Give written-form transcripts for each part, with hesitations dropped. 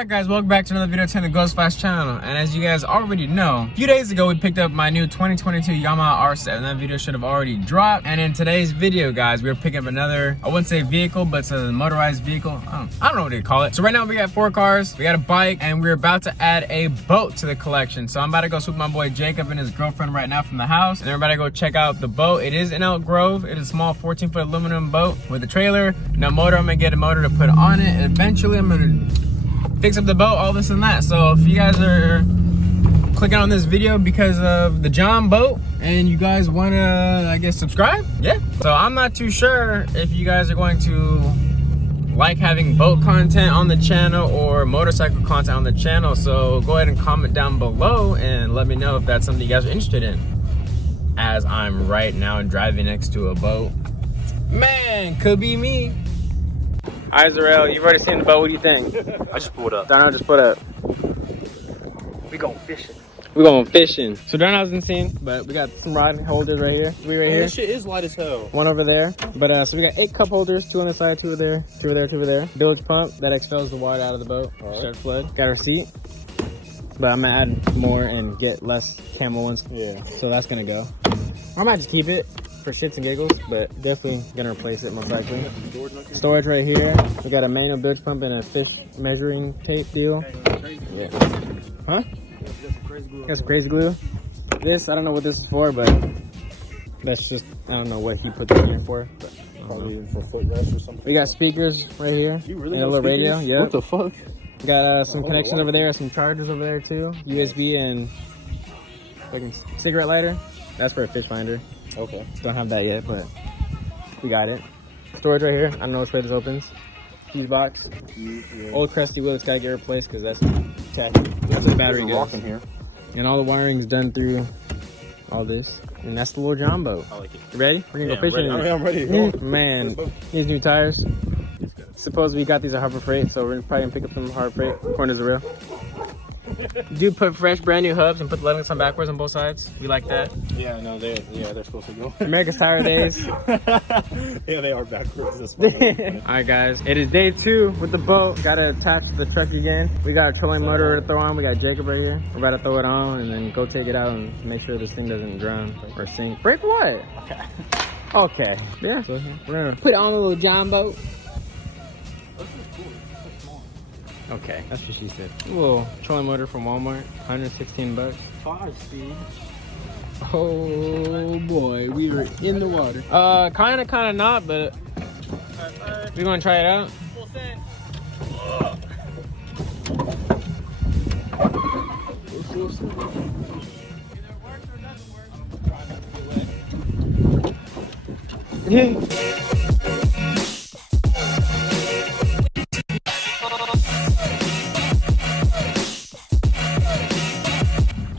Alright guys, welcome back to another video to the Ghost Flash channel. And as you guys already know, a few days ago we picked up my new 2022 Yamaha R7, and that video should have already dropped. And in today's video guys, we're picking up another, I wouldn't say vehicle, but it's a motorized vehicle. I don't know what to call it. So right now we got 4 cars, we got a bike, and we're about to add a boat to the collection. So I'm about to go swoop my boy Jacob and his girlfriend right now from the house, and we're about to go check out the boat. It is in Elk Grove. It is a small 14-foot aluminum boat with a trailer, no motor. I'm gonna get a motor to put on it, and eventually I'm gonna fix up the boat, all this and that. So if you guys are clicking on this video because of the John boat and you guys want to, I guess, subscribe, yeah. So I'm not too sure if you guys are going to like having boat content on the channel or motorcycle content on the channel. So go ahead and comment down below and let me know if that's something you guys are interested in, as I'm right now driving next to a boat. Man, could be me. All right, Zarel, you've already seen the boat. What do you think? I just pulled up. Darnell just put up. We going fishing. We're going fishing. So Darnell hasn't seen, but we got some rod holders right here. We right here. This shit is light as hell. One over there. But so we got 8 cup holders, 2 on the side, 2 over there, 2 over there, 2 over there. Bilge pump that expels the water out of the boat. Start flood. Got our seat. But I'm gonna add more and get less camel ones. Yeah. So that's gonna go. I might just keep it for shits and giggles, but definitely gonna replace it most likely. Storage right here. We got a manual bilge pump and a fish measuring tape deal. Yeah. Huh? Got some crazy glue. This, I don't know what this is for, but that's just, I don't know what he put this in here for. But probably for footrest or something. We got speakers right here. You really and a little radio. Yeah. What the fuck? Got some connections over there, some chargers over there too. USB and fucking cigarette lighter. That's for a fish finder. Okay. Don't have that yet, but we got it. Storage right here. I don't know which way this opens. Fuse box. Yeah. Old crusty wheel. It's gotta get replaced because that's tacky. That's the battery goes. In here. And all the wiring's done through all this. And that's the little John boat. I like it. You ready? We're gonna go fishing. I'm ready. Man, these new tires. Suppose we got these at Harbor Freight, so we're probably gonna pick up some Harbor Freight. Corners are real. Dude put fresh brand new hubs and put the legs on backwards on both sides. We like that. Yeah, no, they're supposed to go. America's Tire Days. Yeah, they are backwards. Alright guys, it is day 2 with the boat. Gotta attach the truck again. We got a trolling motor to throw on. We got Jacob right here. We're about to throw it on and then go take it out and make sure this thing doesn't drown or sink. Break what? Okay. Okay. Yeah. So we're gonna put it on the little John boat. Okay, that's what she said. A little trolling motor from Walmart, 116 bucks. 5-speed. Oh boy, we were in the water. Kinda not, but we're gonna try it out. Full send. Yeah.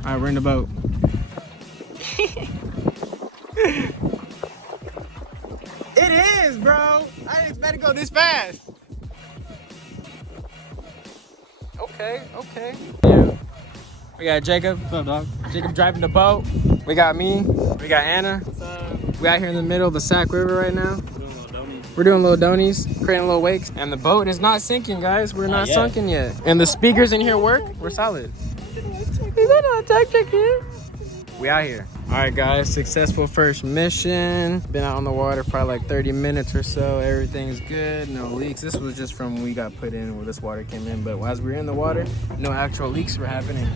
Alright, we're in the boat. It is, bro. I didn't expect to go this fast. Okay. Yeah. We got Jacob. What's up, dog? Jacob driving the boat. We got me. We got Anna. What's up? We out here in the middle of the Sac River right now. We're doing little donies, creating little wakes. And the boat is not sinking, guys. We're not sunken yet. And the speakers in here work. We're solid. Is that not electric here? We out here. All right, guys, successful first mission. Been out on the water probably like 30 minutes or so. Everything's good, no leaks. This was just from when we got put in where this water came in. But as we were in the water, no actual leaks were happening.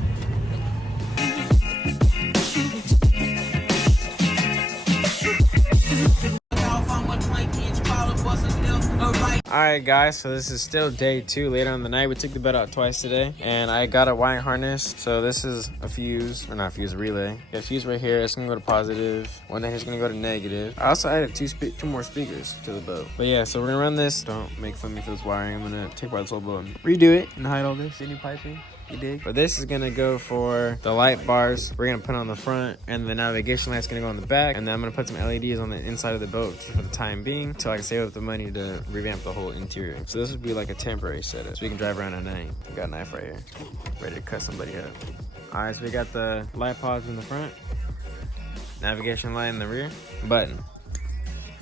Alright guys, so this is still day 2 later on the night. We took the boat out twice today and I got a wiring harness. So this is a fuse, or not fuse, a relay. Got a fuse right here, it's gonna go to positive. One day it's gonna go to negative. I also added 2 more speakers to the boat. But yeah, so we're gonna run this. Don't make fun of me for this wiring. I'm gonna take apart this whole boat and redo it and hide all this. Any piping? You dig? But this is gonna go for the light bars we're gonna put on the front, and the navigation light's gonna go on the back, and then I'm gonna put some LEDs on the inside of the boat for the time being until I can save up the money to revamp the whole interior. So this would be like a temporary setup so we can drive around at night. We got a knife right here, ready to cut somebody up. All right, so we got the light pods in the front, navigation light in the rear, button.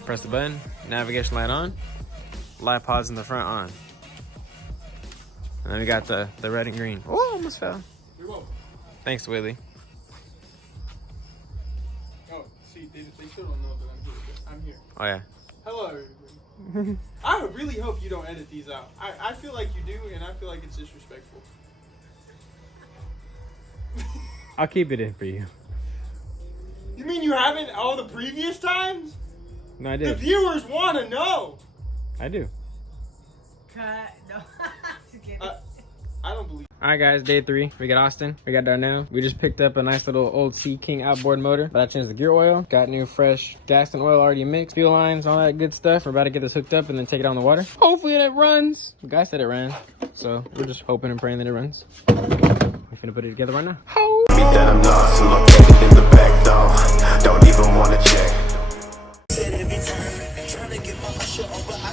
Press the button, navigation light on, light pods in the front on. And then we got the red and green. Oh, almost fell. You're welcome. Thanks, Willie. Oh, see, they still don't know that I'm here. Oh yeah. Hello, everybody. I really hope you don't edit these out. I feel like you do, and I feel like it's disrespectful. I'll keep it in for you. You mean you haven't all the previous times? No, I The did. viewers want to know. I do. Cut. No. Just kidding. I don't believe. All right, guys, day 3. We got Austin. We got Darnell. We just picked up a nice little old Sea King outboard motor, but I changed the gear oil. Got new fresh gas and oil already mixed. Fuel lines, all that good stuff. We're about to get this hooked up and then take it out on the water. Hopefully it runs. The guy said it ran, so we're just hoping and praying that it runs. We're gonna put it together right now. Me that I'm lost and located in the back.